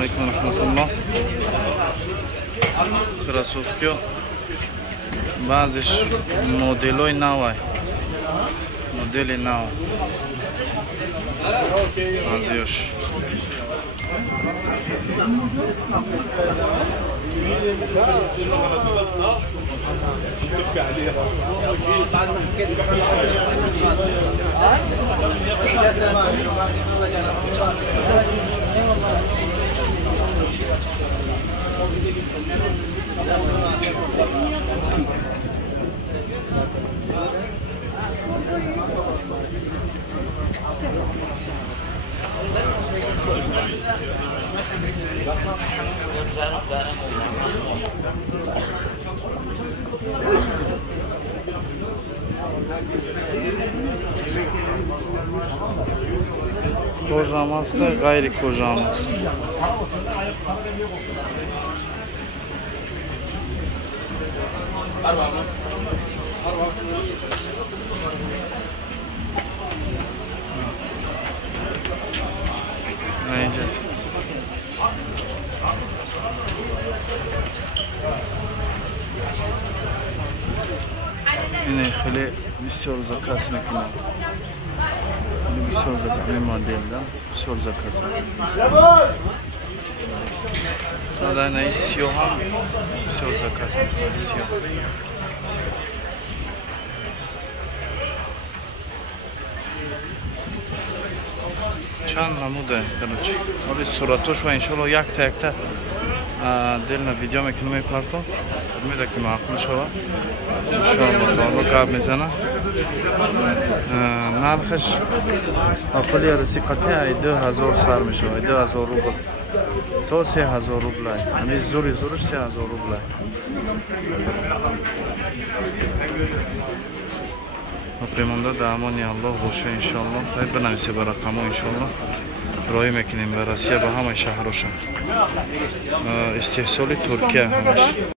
алейкум рахматуллоh. Кроссовки баъзеш моделои навай. Модели нав. Баъзиёш ko'ramiz da g'ayri ko'ramiz. Neyse. Yine خیلی بسیار zakaz میکنم. بسیار zakaz می‌ماندیم. بسیار zakaz میکنم. تا نه سیاه هم بسیار zakaz میکنم. سیاه. چند نموده کنچی. ولی صورتش و انشالله یک تا دل نه ویدیو میکنم میپرتم. میده که معقول شود. انشالله تا گاب میزنه. نرخش اپلی عروسی قطعه 2000 سر میشه. 2000 روبل. تا 3000 روبل. یعنی زورش 3000 روبل. پیمانده در امانی الله باشه انشالله. خیلی بنویسه بر رقم انشالله. رای میکنیم بررسی به همه شهرشان. استحصال ترکیه همش.